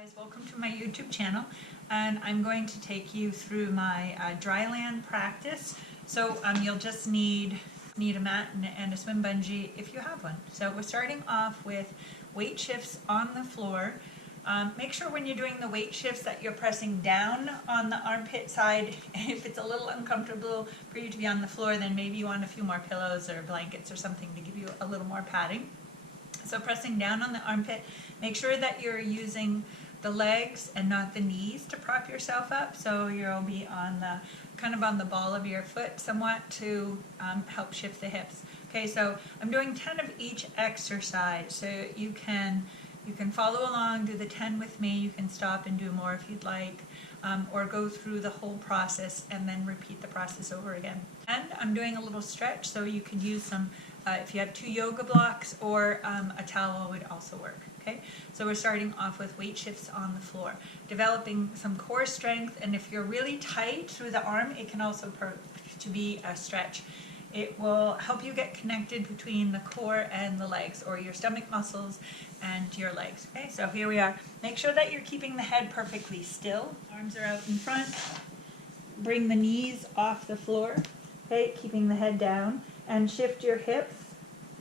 Guys, welcome to my YouTube channel, and I'm going to take you through my dry land practice. So you'll just need a mat and a swim bungee if you have one. So we're starting off with weight shifts on the floor. Make sure when you're doing the weight shifts that you're pressing down on the armpit side. If it's a little uncomfortable for you to be on the floor, then maybe you want a few more pillows or blankets or something to give you a little more padding. So pressing down on the armpit, make sure that you're using the legs and not the knees to prop yourself up. So you'll be on the kind of on the ball of your foot somewhat to help shift the hips. Okay, so I'm doing 10 of each exercise. So you can follow along, do the 10 with me. You can stop and do more if you'd like, or go through the whole process and then repeat the process over again. And I'm doing a little stretch, so you could use some, if you have 2 yoga blocks, or a towel would also work. Okay, so we're starting off with weight shifts on the floor, developing some core strength, and if you're really tight through the arm, it can also to be a stretch. It will help you get connected between the core and the legs, or your stomach muscles and your legs. Okay, so here we are. Make sure that you're keeping the head perfectly still. Arms are out in front. Bring the knees off the floor. Okay, keeping the head down, and shift your hips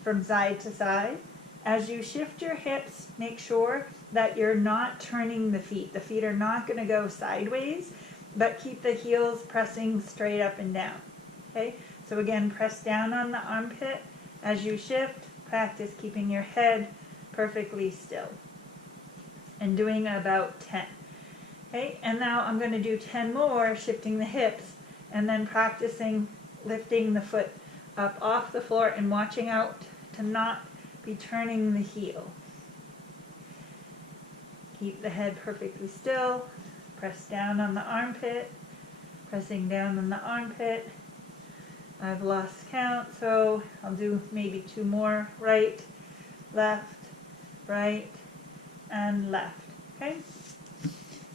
from side to side. As you shift your hips, make sure that you're not turning the feet. The feet are not going to go sideways, but keep the heels pressing straight up and down. Okay, so again, press down on the armpit. As you shift, practice keeping your head perfectly still. And doing about 10. Okay, and now I'm going to do 10 more, shifting the hips, and then practicing lifting the foot up off the floor and watching out to not be turning the heel. Keep the head perfectly still. Press down on the armpit. Pressing down on the armpit. I've lost count, so I'll do maybe 2 more. Right, left, right, and left. Okay?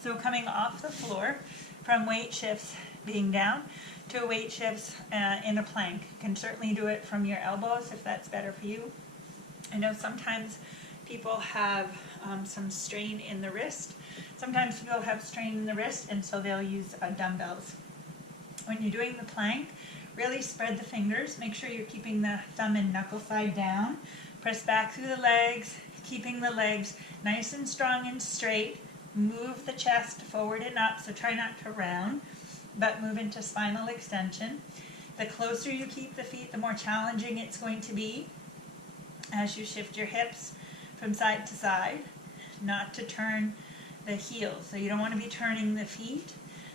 So coming off the floor from weight shifts being down to weight shifts in a plank. You can certainly do it from your elbows if that's better for you. I know sometimes people have some strain in the wrist. Sometimes people have strain in the wrist, and so they'll use dumbbells. When you're doing the plank, really spread the fingers. Make sure you're keeping the thumb and knuckle side down. Press back through the legs, keeping the legs nice and strong and straight. Move the chest forward and up, so try not to round, but move into spinal extension. The closer you keep the feet, the more challenging it's going to be as you shift your hips from side to side, not to turn the heels. So you don't want to be turning the feet,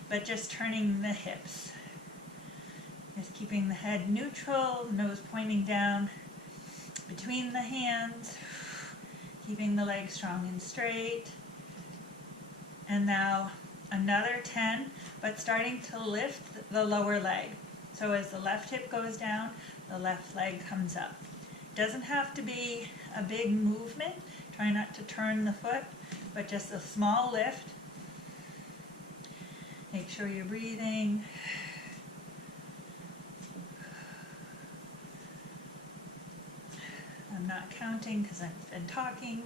but just turning the hips. Just keeping the head neutral, nose pointing down between the hands, keeping the legs strong and straight. And now another 10, but starting to lift the lower leg. So as the left hip goes down, the left leg comes up. Doesn't have to be a big movement. Try not to turn the foot, but just a small lift. Make sure you're breathing. I'm not counting because I've been talking.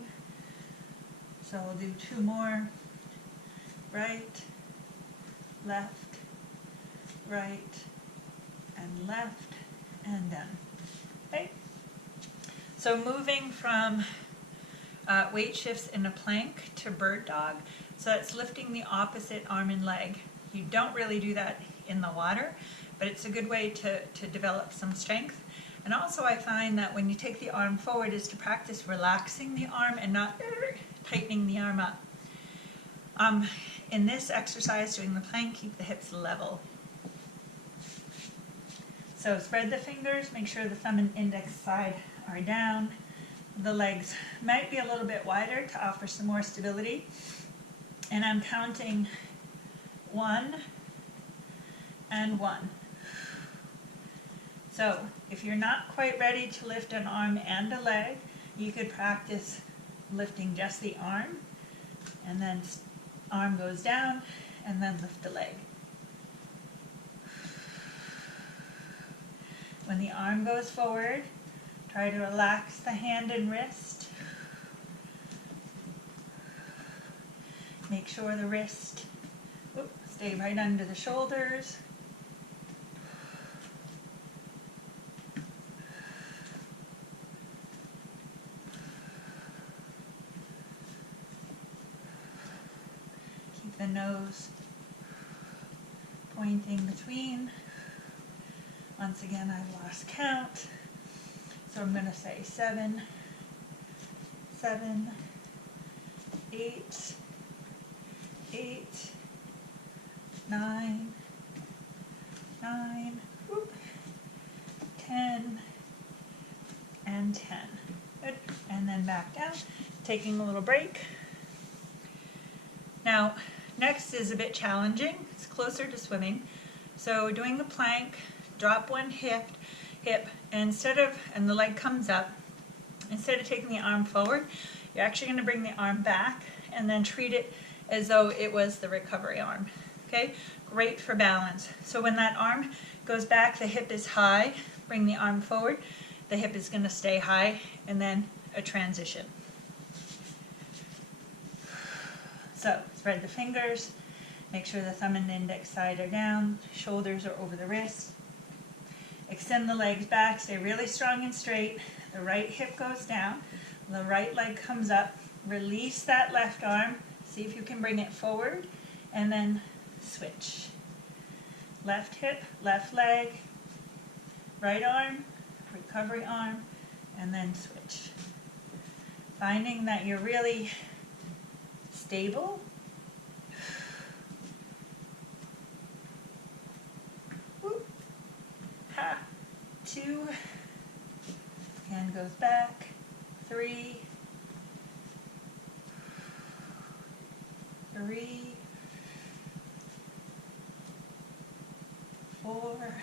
So we'll do 2 more. Right, left, right, and left, and done. Okay? So moving from weight shifts in a plank to bird dog. So that's lifting the opposite arm and leg. You don't really do that in the water, but it's a good way to develop some strength. And also I find that when you take the arm forward is to practice relaxing the arm and not tightening the arm up. In this exercise, doing the plank, keep the hips level. So spread the fingers, make sure the thumb and index side are down. The legs might be a little bit wider to offer some more stability. And I'm counting 1 and 1. So if you're not quite ready to lift an arm and a leg, you could practice lifting just the arm, and then arm goes down, and then lift the leg. When the arm goes forward, try to relax the hand and wrist. Make sure the wrist, stay right under the shoulders. Keep the nose pointing between. Once again, I've lost count. So I'm going to say 7, 7, 8, 8, 9, 9, 10, and 10. Good. And then back down, taking a little break. Now, next is a bit challenging. It's closer to swimming. So we're doing the plank, drop one hip, and and the leg comes up. Instead of taking the arm forward, you're actually going to bring the arm back and then treat it as though it was the recovery arm. Okay, great for balance. So when that arm goes back, the hip is high, bring the arm forward, the hip is going to stay high, and then a transition. So spread the fingers, make sure the thumb and index side are down, shoulders are over the wrist. Extend the legs back, stay really strong and straight. The right hip goes down, the right leg comes up. Release that left arm, see if you can bring it forward, and then switch. Left hip, left leg, right arm, recovery arm, and then switch. Finding that you're really stable. Whoop. Ha. 2, hand goes back, 3, 3, 4,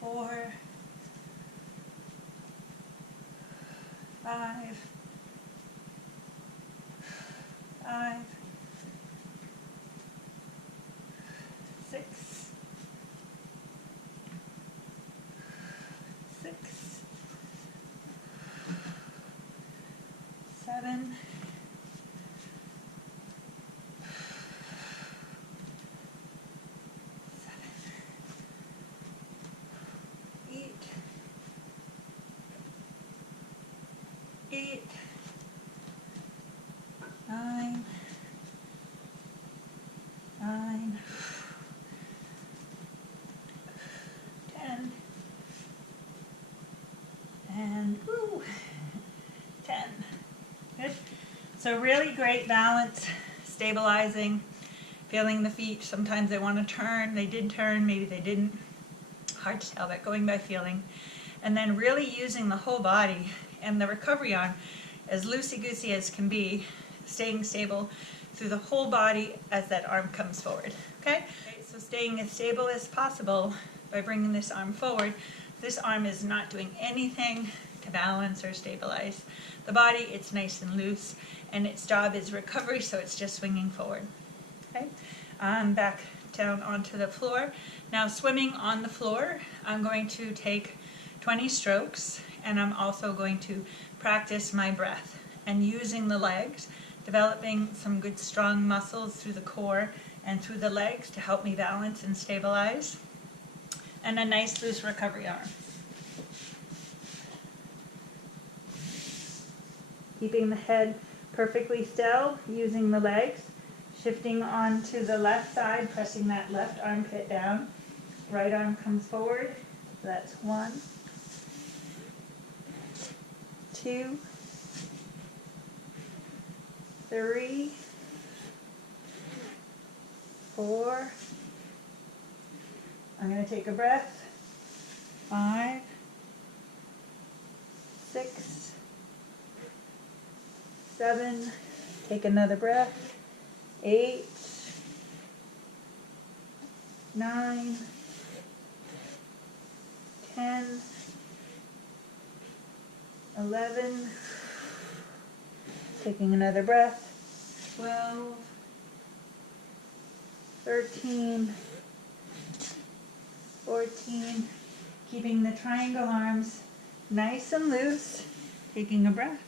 4, 5, 5, 6, 6, 7, 8, 8, 9, 9, 10, and 10. Good. So really great balance, stabilizing, feeling the feet. Sometimes they want to turn. They did turn, maybe they didn't. Hard to tell, but going by feeling. And then really using the whole body and the recovery arm as loosey-goosey as can be, staying stable through the whole body as that arm comes forward. Okay? So staying as stable as possible by bringing this arm forward. This arm is not doing anything to balance or stabilize the body. It's nice and loose, and its job is recovery, so it's just swinging forward. Okay? Back down onto the floor. Now swimming on the floor, I'm going to take 20 strokes, and I'm also going to practice my breath and using the legs, developing some good strong muscles through the core and through the legs to help me balance and stabilize, and a nice loose recovery arm. Keeping the head perfectly still, using the legs, shifting onto the left side, pressing that left armpit down. Right arm comes forward. That's 1, 2, 3, 4. I'm going to take a breath. 5, 6, 7. Take another breath. 8, 9, 10, 11. Taking another breath. 12, 13, 14. Keeping the triangle arms nice and loose. Taking a breath.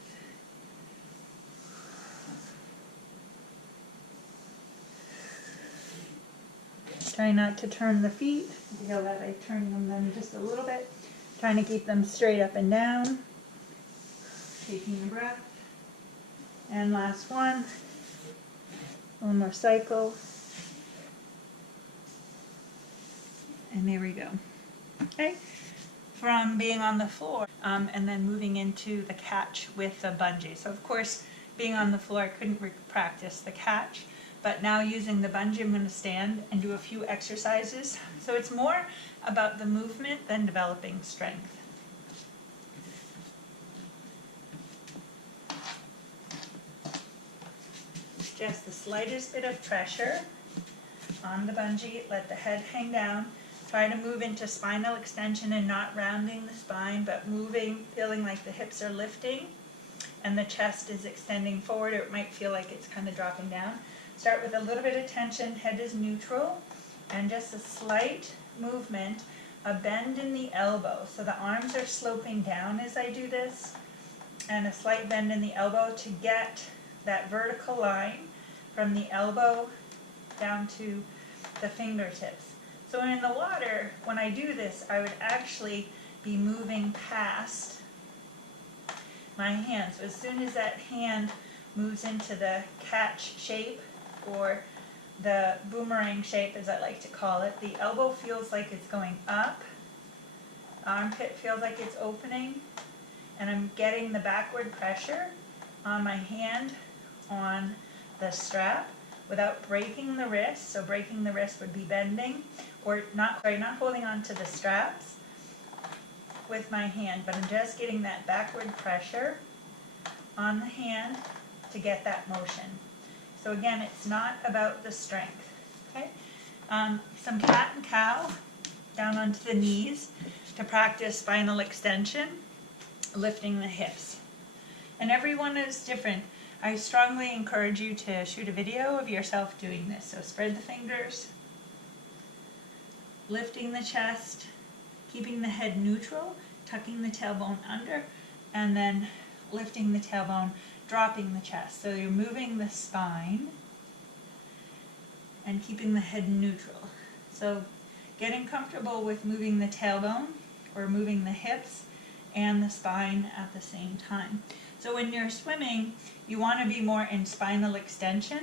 Trying not to turn the feet. I feel that I turn them then just a little bit. Trying to keep them straight up and down. Taking a breath. And last one. One more cycle. And there we go. Okay. From being on the floor and then moving into the catch with the bungee. So of course, being on the floor, I couldn't practice the catch, but now using the bungee, I'm going to stand and do a few exercises. So it's more about the movement than developing strength. Just the slightest bit of pressure on the bungee. Let the head hang down. Try to move into spinal extension and not rounding the spine, but moving, feeling like the hips are lifting and the chest is extending forward, or it might feel like it's kind of dropping down. Start with a little bit of tension, head is neutral, and just a slight movement, a bend in the elbow. So the arms are sloping down as I do this, and a slight bend in the elbow to get that vertical line from the elbow down to the fingertips. So in the water, when I do this, I would actually be moving past my hand. So as soon as that hand moves into the catch shape, or the boomerang shape as I like to call it, the elbow feels like it's going up, the armpit feels like it's opening, and I'm getting the backward pressure on my hand on the strap without breaking the wrist. So breaking the wrist would be bending, or not holding on to the straps with my hand, but I'm just getting that backward pressure on the hand to get that motion. So again, it's not about the strength. Okay, some cat and cow down onto the knees to practice spinal extension, lifting the hips. And everyone is different. I strongly encourage you to shoot a video of yourself doing this. So spread the fingers, lifting the chest, keeping the head neutral, tucking the tailbone under, and then lifting the tailbone, dropping the chest. So you're moving the spine and keeping the head neutral. So getting comfortable with moving the tailbone or moving the hips and the spine at the same time. So when you're swimming, you want to be more in spinal extension,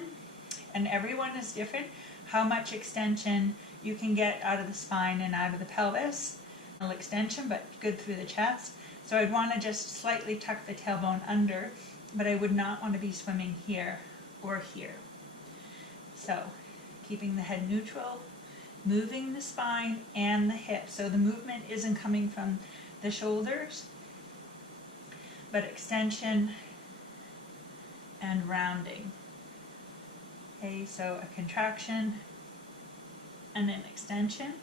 and everyone is different. How much extension you can get out of the spine and out of the pelvis. Extension, but good through the chest. So I'd want to just slightly tuck the tailbone under, but I would not want to be swimming here or here. So keeping the head neutral, moving the spine and the hips. So the movement isn't coming from the shoulders, but extension and rounding. Okay, so a contraction and an extension.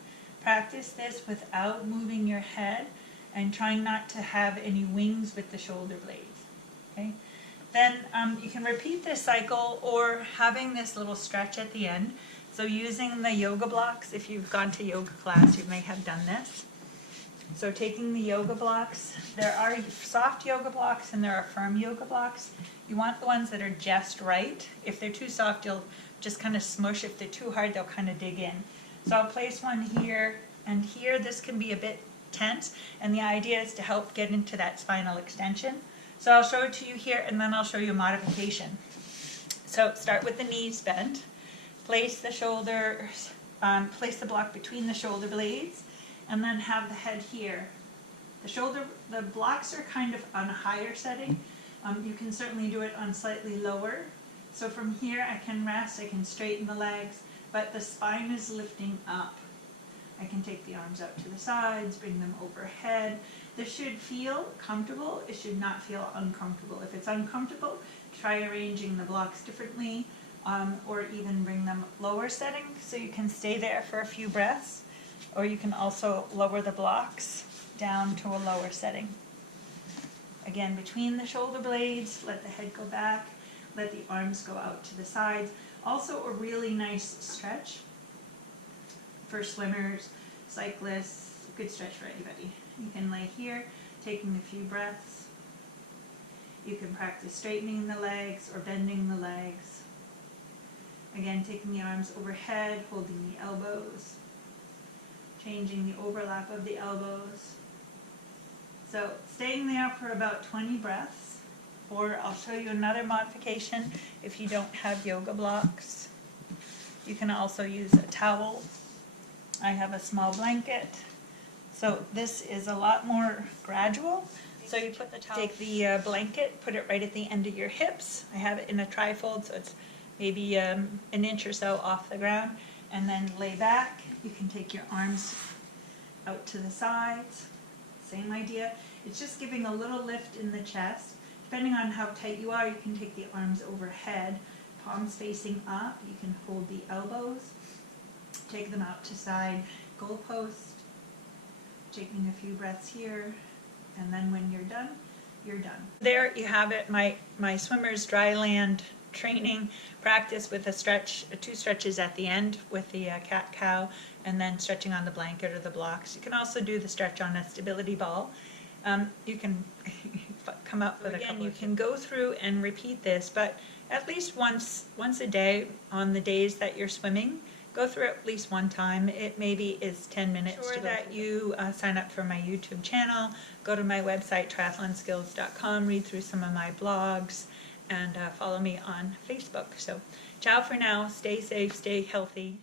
Practice this without moving your head and trying not to have any wings with the shoulder blades. Okay? Then you can repeat this cycle or having this little stretch at the end. So using the yoga blocks, if you've gone to yoga class, you may have done this. So taking the yoga blocks, there are soft yoga blocks and there are firm yoga blocks. You want the ones that are just right. If they're too soft, you'll just kind of smush. If they're too hard, they'll kind of dig in. So I'll place one here and here. This can be a bit tense, and the idea is to help get into that spinal extension. So I'll show it to you here, and then I'll show you a modification. So start with the knees bent. Place the shoulders, place the block between the shoulder blades, and then have the head here. The blocks are kind of on a higher setting. You can certainly do it on slightly lower. So from here I can rest, I can straighten the legs, but the spine is lifting up. I can take the arms up to the sides, bring them overhead. This should feel comfortable. It should not feel uncomfortable. If it's uncomfortable, try arranging the blocks differently, or even bring them lower setting so you can stay there for a few breaths, or you can also lower the blocks down to a lower setting. Again, between the shoulder blades, let the head go back, let the arms go out to the sides. Also a really nice stretch for swimmers, cyclists, good stretch for anybody. You can lay here, taking a few breaths. You can practice straightening the legs or bending the legs. Again, taking the arms overhead, holding the elbows, changing the overlap of the elbows. So staying there for about 20 breaths, or I'll show you another modification if you don't have yoga blocks. You can also use a towel. I have a small blanket. So this is a lot more gradual. So you put the towel, take the blanket, put it right at the end of your hips. I have it in a trifold, so it's maybe an inch or so off the ground, and then lay back. You can take your arms out to the sides. Same idea. It's just giving a little lift in the chest. Depending on how tight you are, you can take the arms overhead, palms facing up. You can hold the elbows, take them out to side goalpost, taking a few breaths here, and then when you're done, you're done. There you have it, my swimmer's dry land training practice with a stretch, 2 stretches at the end with the cat-cow, and then stretching on the blanket or the blocks. You can also do the stretch on a stability ball. You can come up with a couple. You can go through and repeat this, but at least once a day on the days that you're swimming. Go through it at least one time. It maybe is 10 minutes. Sure that you sign up for my YouTube channel, go to my website triathlonskills.com, read through some of my blogs, and follow me on Facebook. So ciao for now. Stay safe, stay healthy.